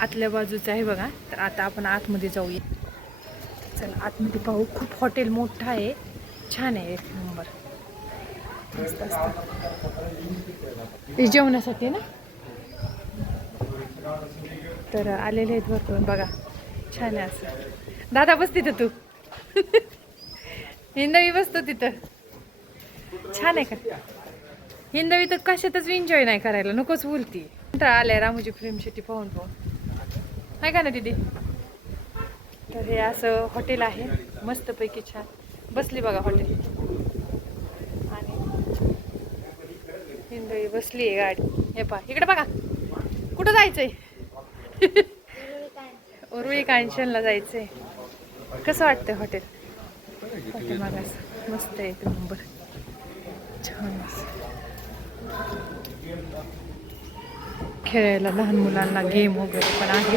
आतल्या बाजूचं आहे बघा. तर आता आपण आतमध्ये जाऊया. चला आतमध्ये पाहू. खूप हॉटेल मोठं आहे. छान आहे एक नंबर. मस्त असतं. जेवणासाठी ना? तर आलेले आहेत भरपूर बघा छान आहे असं. दादा बस तिथं तू. हिंदवी बसतो तिथं. छान आहे का? हिंदवी तर कशातच एन्जॉय नाही करायला. नकोच बोलती. आल्या रामोजी फिल्म शेती पाहून पाहून. नाही का ना दीदी? तर हे असं हॉटेल आहे. मस्तपैकी छान. बसली बघा हॉटेल. आणि हिंदई बसली आहे गाडी. हे पहा इकडे बघा. कुठं जायचंय? उर्वी कांचनला जायचंय. कसं वाटतंय हॉटेल? हॉटेल मागास. मस्त आहे एक नंबर छान असं. खेळायला लहान मुलांना गेम वगैरे पण आहे.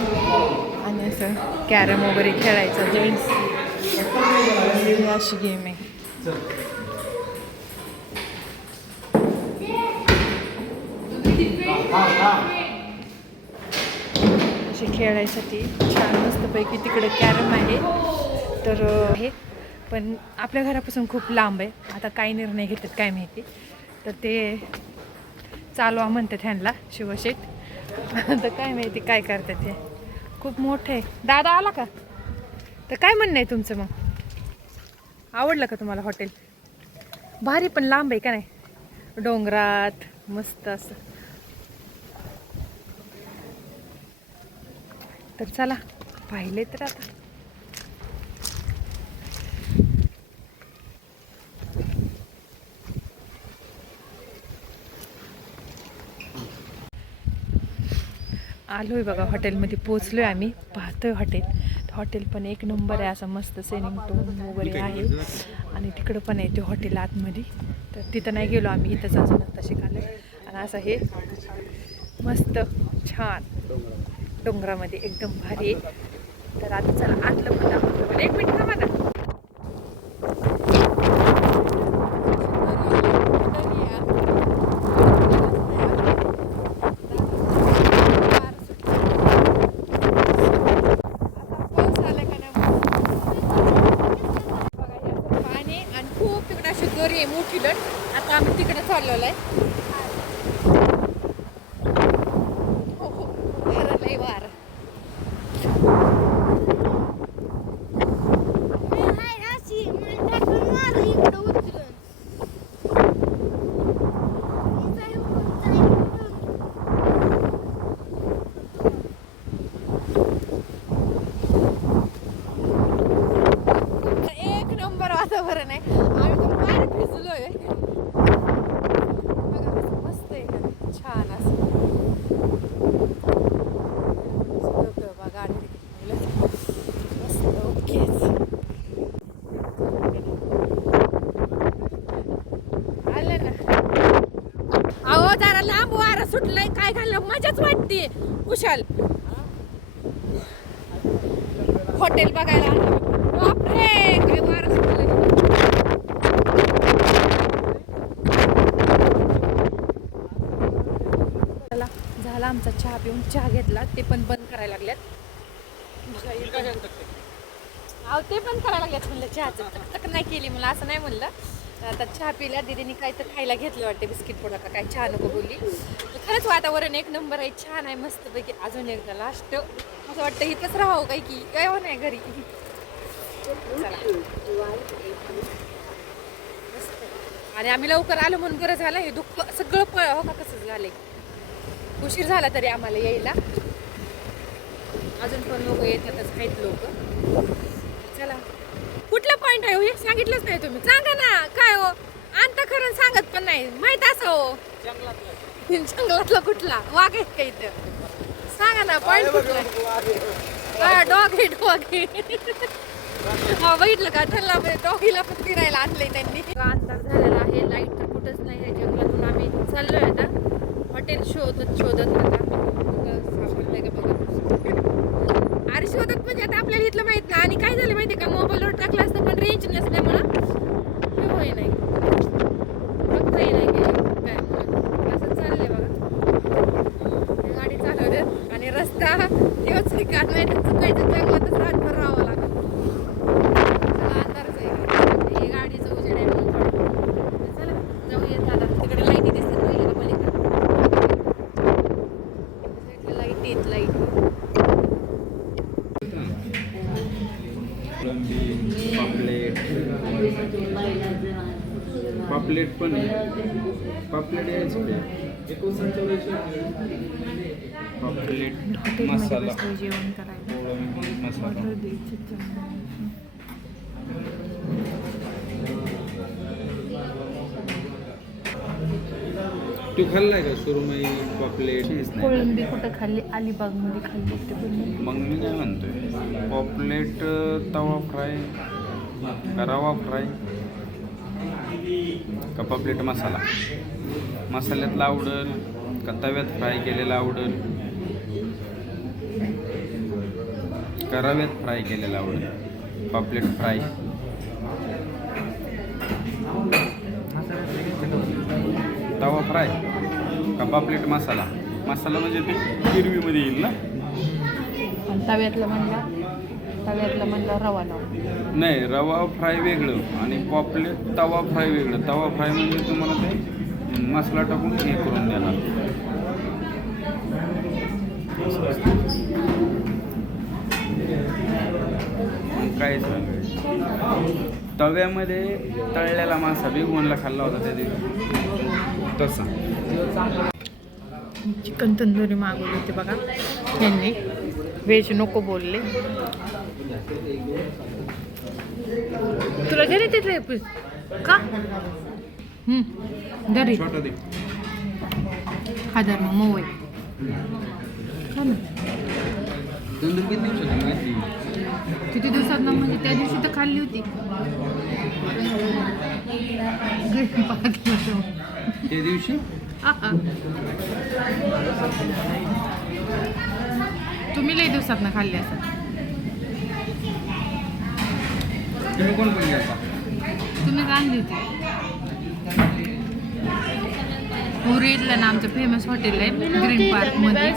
आणि असं कॅरम वगैरे खेळायचं जेंट्स अशी गेम आहे. असे खेळायसाठी छान मस्तपैकी तिकडे कॅरम आहे. तर हे पण आपल्या घरापासून खूप लांब आहे. आता काय निर्णय घेतात काय माहिती. तर ते चालवा म्हणतात ह्यांना शिवशेठ. तर काय माहिती काय करतात ते खूप मोठं. आहे दादा आला का? तर काय म्हणणं आहे तुमचं मग? आवडलं का तुम्हाला हॉटेल भारी पण लांब आहे का नाही? डोंगरात मस्त असं. तर चला पाहिले तर आता. आलो आहे बघा हॉटेलमध्ये पोचलोय आम्ही. पाहतोय हॉटेल. हॉटेल पण एक नंबर आहे असं मस्त सेनिंग टोन वगैरे आहे. आणि तिकडं पण आहे ते हॉटेल आतमध्ये. तर तिथं नाही गेलो आम्ही इथंच अजून आता शिकायला आणि असं हे मस्त छान डोंगरामध्ये एकदम भारी आहे. तर आता चला आतलं पण एक मिनिट थांबा ना पाणी आणि खूप तिकडे अशी दोरी आहे मोठी लट आता आम्ही तिकडे चाललेलो आहे हो हो वारं लय वारं एक नंबर वातावरण आहे आम्ही तर बाहेर भिजलोय बघा कसं मस्त आहे का नाही? छान असं सगळं बघा गाडी मस्त ओकेच आलं ना अहो जरा लांब वारा सुटलंय काय घाललं मजाच वाटते. कुशाल. हॉटेल बघायला बापरे काय झाला आमचा चहा पिऊन. चहा घेतला ते पण बंद करायला लागल्यात बघा अहो ते पण करायला लागल्यात म्हणलं चहाचं. तक नाही केली मला असं नाही म्हणलं. आता चहा पिल्या दिदीने काय तर खायला घेतलं वाटते बिस्किट पोडा का काय? चहा नको बोलली. तर खरंच वातावरण एक नंबर आहे छान आहे मस्तपैकी अजून एकदा लास्ट असं वाटतं इथंच राहावं काय की? काय हो नाही घरी? मस्त. आणि आम्ही लवकर आलो म्हणून बरं झालं हे दुःख सगळं पळ हो का कसं झालंय. उशीर झाला तरी आम्हाला यायला. अजून पण लोक येतातच आहेत लोक. पॉइंट आहे हो हे सांगितलंच नाही तुम्ही. सांगा ना काय हो? आणता खरं सांगत पण नाही. माहीत असं हो. जंगलातला कुठला? वाघ आहे का इथं? सांगा ना पॉइंट कुठला हा डॉग आहे डॉग हा बघितलं का? त्यांना डॉगीला पण फिरायला आणलंय त्यांनी. अंतर झालेला आहे. लाइट तर कुठंच नाही आहे. जंगलातून आम्ही चाललोय आता. हॉटेल शोधत शोधत आता बघा, सापडलंय का बघा अरे शोधत म्हणजे आता आपल्याला इथलं माहीत नाही आणि काय झालं माहिती का मोबाईलवर टाकलं असतं पण रेंज नसल्यामुळं हे होय नाही बघताही नाही गेलं काय असं चाललंय बघा गाडी चालवतात दिवस आहे चुकायचं जंगलातच रातभर राहावं लागतं चला आहे. हे गाडीचं उजेड आहे म्हणून थोडं. चला जाऊया दादा तिकडे लाईटी दिसतात ना इकडे पलीकडे लाइट आहेत लाइट. पापलेट. पापलेट पण आहे. पापलेट पापलेट मसाला. कोळंबी मसाला. तू खाल्लाय का सुरमई पापलेट? कोळंबी कुठं खाल्ली? अलिबागमध्ये खाल्ली ते पण मग मी काय म्हणतोय? पॉपलेट तवा फ्राय का रवा फ्राय का पॉपलेट मसाला? मसाल्यातला आवडल का तव्यात फ्राय केलेला आवडल? का रव्यात फ्राय केलेला आवडेल पॉपलेट फ्राय. तवा फ्राय. का पॉपलेट मसाला? मसाला म्हणजे ते गिरवीमध्ये येईल ना? तव्यातलं म्हणलं तव्यातलं म्हणलं रवा लावून. नाही रवा फ्राय वेगळं आणि पॉपलेट तवा फ्राय वेगळं. तवा फ्राय म्हणजे तुम्हाला ते मसाला टाकून हे करून देणार. सांगायचं तव्यामध्ये तळलेला मासा बिगवणला खाल्ला होता त्या दिवशी. तसा. चिकन तंदुरी मागवली होती बघा. यांनी. व्हेज नको बोलले. तुला घरी तिथले का? हम्म, घरी हजार मग मऊ खाल्ली होती. त्या दिवशी. तुम्ही लई दिवसात ना खाल्ली असं. तुम्ही कोण कोण गेला तुम्ही का आणली होती. उरी इथलं ना आमचं फेमस हॉटेल आहे ग्रीन पार्कमध्ये.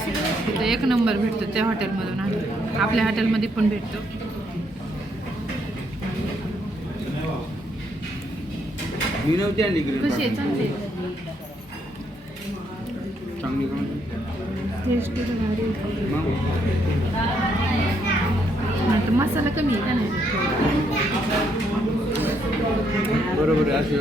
तिथं एक नंबर भेटतो त्या हॉटेलमधून आपल्या हॉटेलमध्ये पण भेटतो. आणली ग्रीन कशी आहे चांगली. चांगली का? मग आता मसाला कमी आहे का नाही? बरोबर आहे